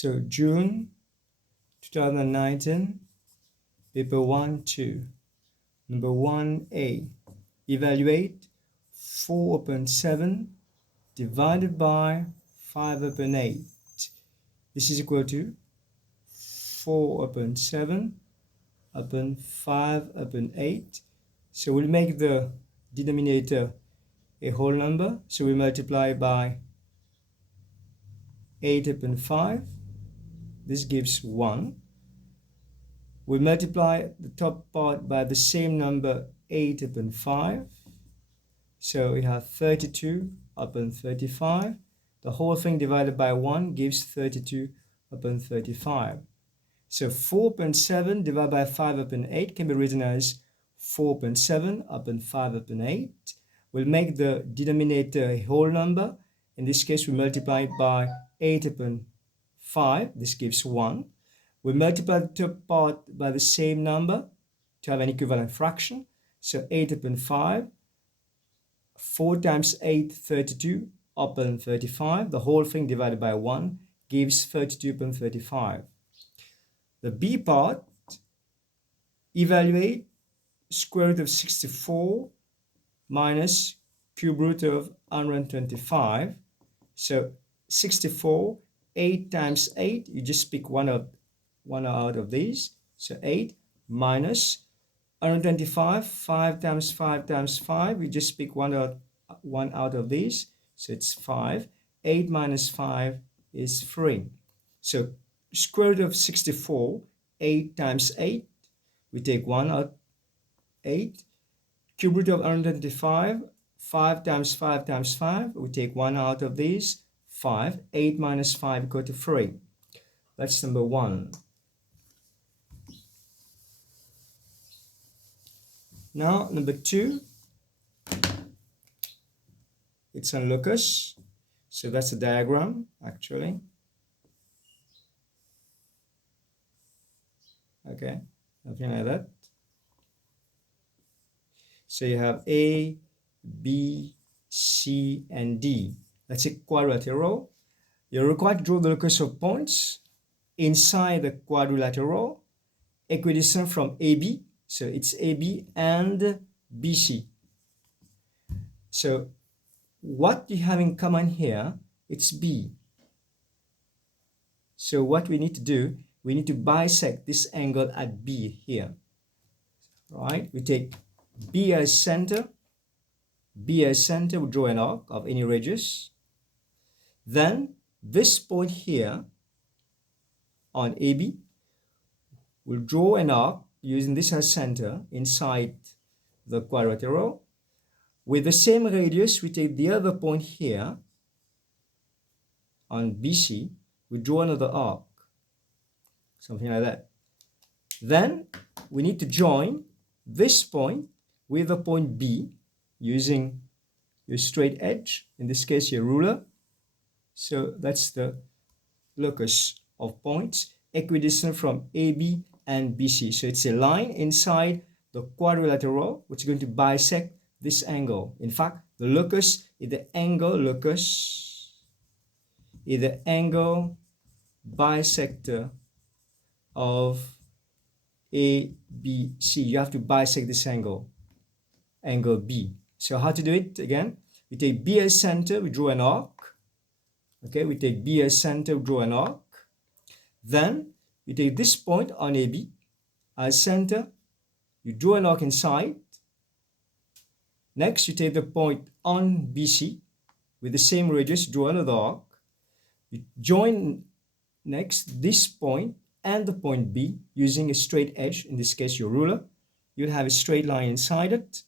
So June 2019, paper 1-2, number 1A, evaluate 4/7 divided by 5/8. This is equal to 4/7 upon 5/8. So we'll make the denominator a whole number. So we multiply by 8/5. This gives 1. We multiply the top part by the same number, 8/5. So we have 32/35. The whole thing divided by 1 gives 32/35. So 4/7 divided by 5/8 can be written as 4/7 upon 5/8. We'll make the denominator a whole number. In this case, we multiply it by 8/5. This gives 1. We multiply the top part by the same number to have an equivalent fraction. So 8/5. 4 times 8, 32/35. The whole thing divided by 1 gives 32/35. The B part, evaluate square root of 64 minus cube root of 125. So 64, 8 times 8, you just pick one out of these. So 8 minus 125, 5 times 5 times 5, you just pick one out of these. So it's 5. 8 minus 5 is 3. So square root of 64, 8 times 8, we take 1 out, 8. Cube root of 125, 5 times 5 times 5, we take 1 out of these, 5. 8 minus 5 equal to 3. That's number 1. Now, number 2, it's on locus. So that's a diagram, actually. Okay, something like that. So you have A, B, C, and D. That's a quadrilateral. You're required to draw the locus of points inside the quadrilateral, equidistant from AB. So it's AB and BC. So what you have in common here, it's B. So what we need to do, we need to bisect this angle at B here. Right? We take B as center. B as center, we draw an arc of any radius. Then this point here on AB, we'll draw an arc using this as center inside the quadrilateral. With the same radius, we take the other point here on BC, we draw another arc, something like that. Then we need to join this point with the point B using your straight edge, in this case your ruler. So that's the locus of points equidistant from AB and BC. So it's a line inside the quadrilateral which is going to bisect this angle. In fact, the locus is the angle bisector of ABC. You have to bisect this angle B. So how to do it again? We take B as center, we draw an arc. Okay, we take B as center, we draw an arc. Then you take this point on AB as center, you draw an arc inside. Next, you take the point on BC with the same radius, draw another arc. You join next this point and the point B using a straight edge, in this case your ruler. You'll have a straight line inside it.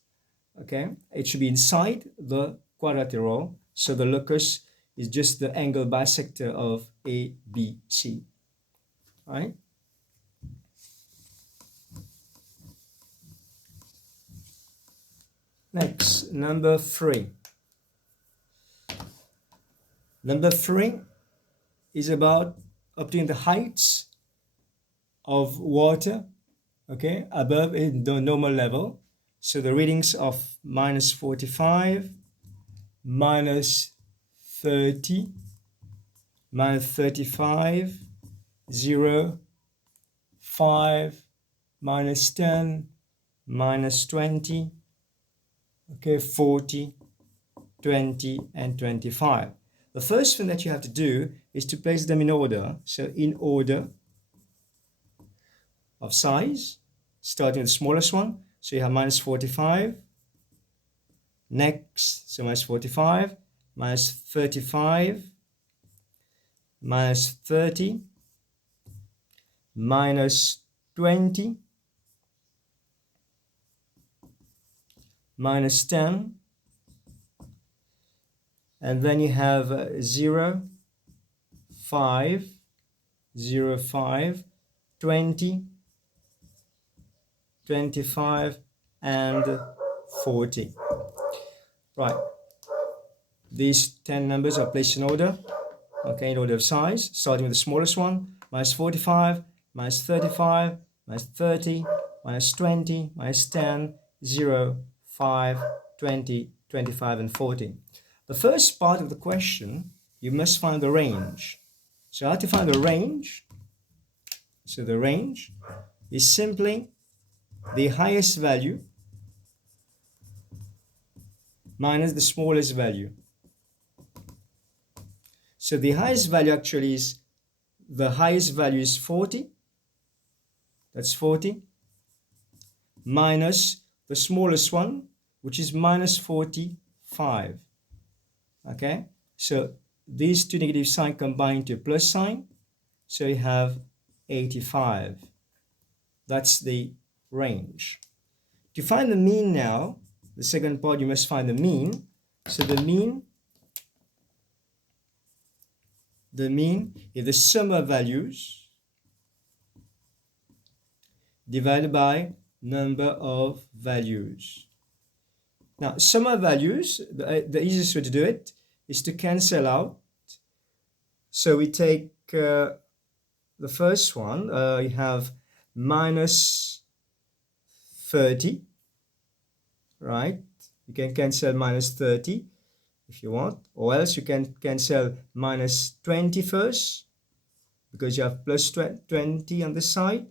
Okay, it should be inside the quadrilateral, so the locus is just the angle bisector of ABC. Right? Next, number 3. Number 3 is about obtaining the heights of water, okay, above the normal level. So the readings of -45, -30, -35, 0, 5, minus 10, minus 20, okay, 40, 20, and 25. The first thing that you have to do is to place them in order. So in order of size, starting with the smallest one. So you have minus 45. Next, so minus 45, minus 35, minus 30, minus 20, minus 10, and then you have 0, 5, 0, 5, 20, 25, and 40. Right, these 10 numbers are placed in order, okay, in order of size, starting with the smallest one, minus 45, minus 35, minus 30, minus 20, minus 10, 0, 5, 20, 25, and 40. The first part of the question, you must find the range. So how to find the range? So the range is simply the highest value minus the smallest value. So the highest value actually is, the highest value is 40. That's 40. Minus the smallest one, which is minus 45. Okay, so these two negative signs combine to a plus sign, so you have 85. That's the range. To find the mean now, the second part, you must find the mean. So the mean is the sum of values divided by number of values. Now, sum of values, the easiest way to do it is to cancel out. So we take the first one, you have minus 30, right? You can cancel minus 30 if you want, or else you can cancel minus 20 first, because you have plus 20 on this side,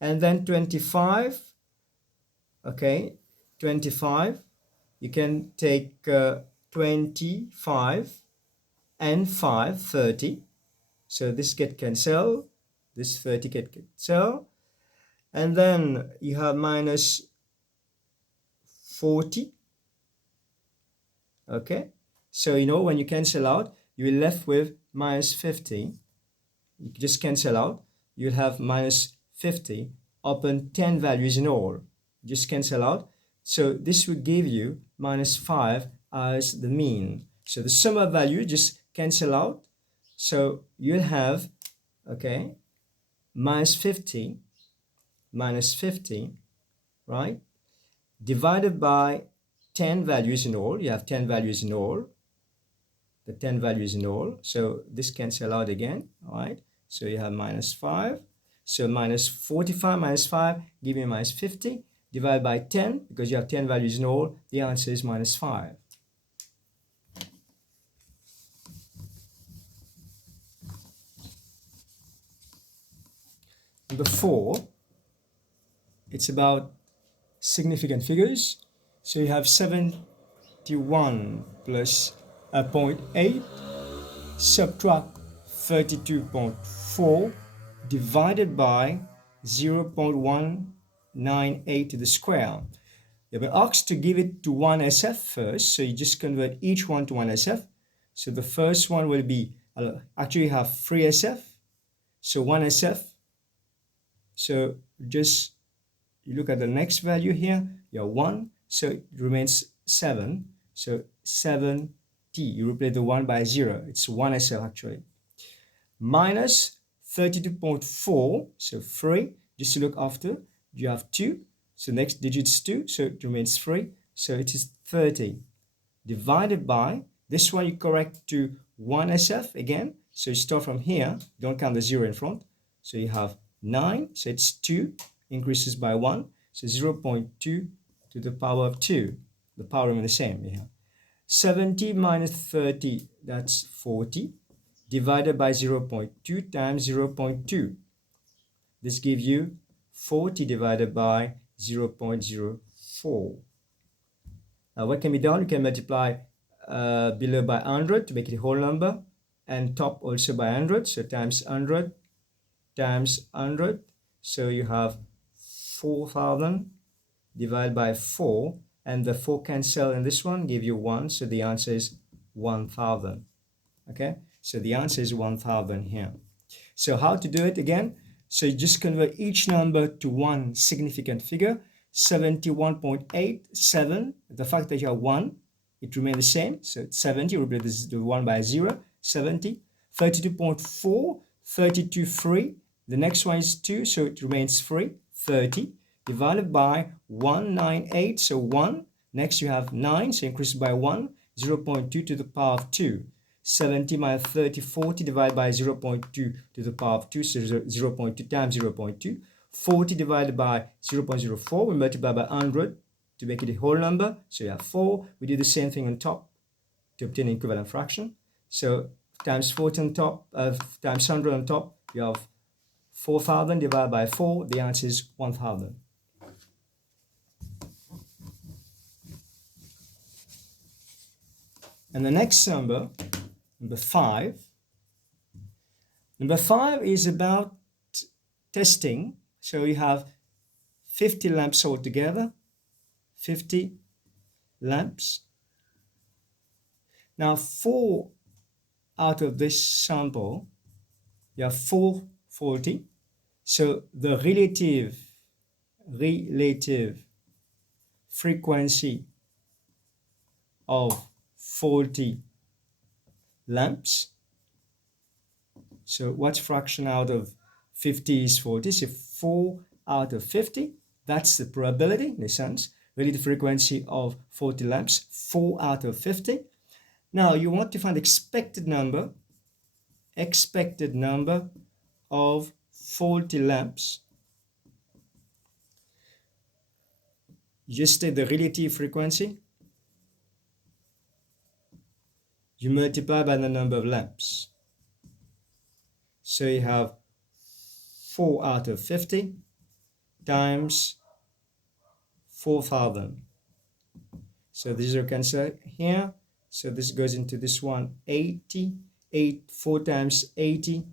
and then 25, okay, 25, you can take 25 and 5, 30, so this get cancelled, this 30 get cancelled, and then you have minus 40, okay, so you know when you cancel out, you're left with minus 50, you just cancel out, you'll have minus 50 upon 10 values in all, just cancel out, so this would give you minus 5 as the mean. So the sum of value just cancel out, so you'll have, okay, minus 50, right, divided by 10 values in all. You have 10 values in all, the 10 values in all, so this cancel out again, all right, so you have minus 5, so minus 45 minus 5 give you minus 50, divided by 10, because you have 10 values in all, the answer is minus 5. Number 4, it's about significant figures. So you have 71 plus 0.8, subtract 32.4 divided by 0.198 to the square. You've been asked to give it to 1 SF first, so you just convert each one to 1 SF. So the first one will be, actually you have 3 SF, so 1 SF. So just you look at the next value here, you have 1, so it remains 7, so 7t, you replace the 1 by 0, it's 1 SF actually, minus 32.4, so 3, just to look after, you have 2, so next digit is 2, so it remains 3, so it is 30, divided by, this one you correct to 1 SF again, so you start from here, don't count the 0 in front, so you have 9, so it's 2, increases by 1, so 0.2 to the power of 2, the power remains the same. Yeah. 70 minus 30, that's 40, divided by 0.2 times 0.2. This gives you 40 divided by 0.04. Now what can be done? You can multiply below by 100 to make it a whole number, and top also by 100, so times 100 times 100. So you have 4,000 divided by 4, and the 4 cancel in this one, give you 1, so the answer is 1,000. Okay, so the answer is 1,000 here. So how to do it again? So you just convert each number to one significant figure. 71.87, the fact that you have 1, it remains the same, so it's 70, replace the 1 by 0, 70. 32.4, 32 free, the next one is 2, so it remains free, 30, divided by 198, so 1, next you have 9, so increase by 1, 0.2 to the power of 2. 70 minus 30, 40 divided by 0.2 to the power of 2, so 0.2 times 0.2. 40 divided by 0.04, we multiply by 100 to make it a whole number, so you have 4. We do the same thing on top to obtain an equivalent fraction. So times 40 on top, times 100 on top, you have 4,000 divided by 4, the answer is 1,000. And the next number, number 5. Number 5 is about testing. So you have 50 lamps altogether, 50 lamps. Now 4 out of this sample, you have 4 faulty. So the relative frequency of faulty lamps. So what fraction out of 50 is faulty? So 4 out of 50, that's the probability in a sense, relative frequency of faulty lamps, 4 out of 50. Now you want to find expected number of faulty lamps. You just take the relative frequency, you multiply by the number of lamps. So you have 4 out of 50 times 4,000. So this is cancel here. So this goes into this one, 80. 4 times 80,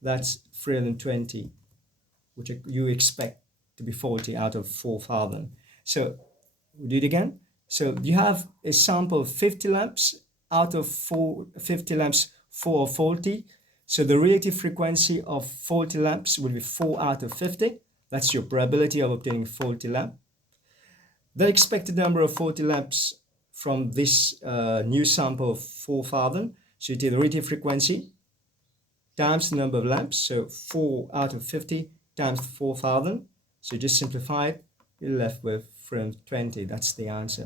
that's 320, which you expect to be faulty out of 4,000. So we do it again. So you have a sample of 50 lamps. Out of 50 lamps, 4 are faulty. So the relative frequency of faulty lamps will be 4 out of 50. That's your probability of obtaining a faulty lamp. The expected number of faulty lamps from this new sample of 4,000. So you take the relative frequency times the number of lamps. So 4 out of 50 times 4,000. So just simplify it. You're left with 320. That's the answer.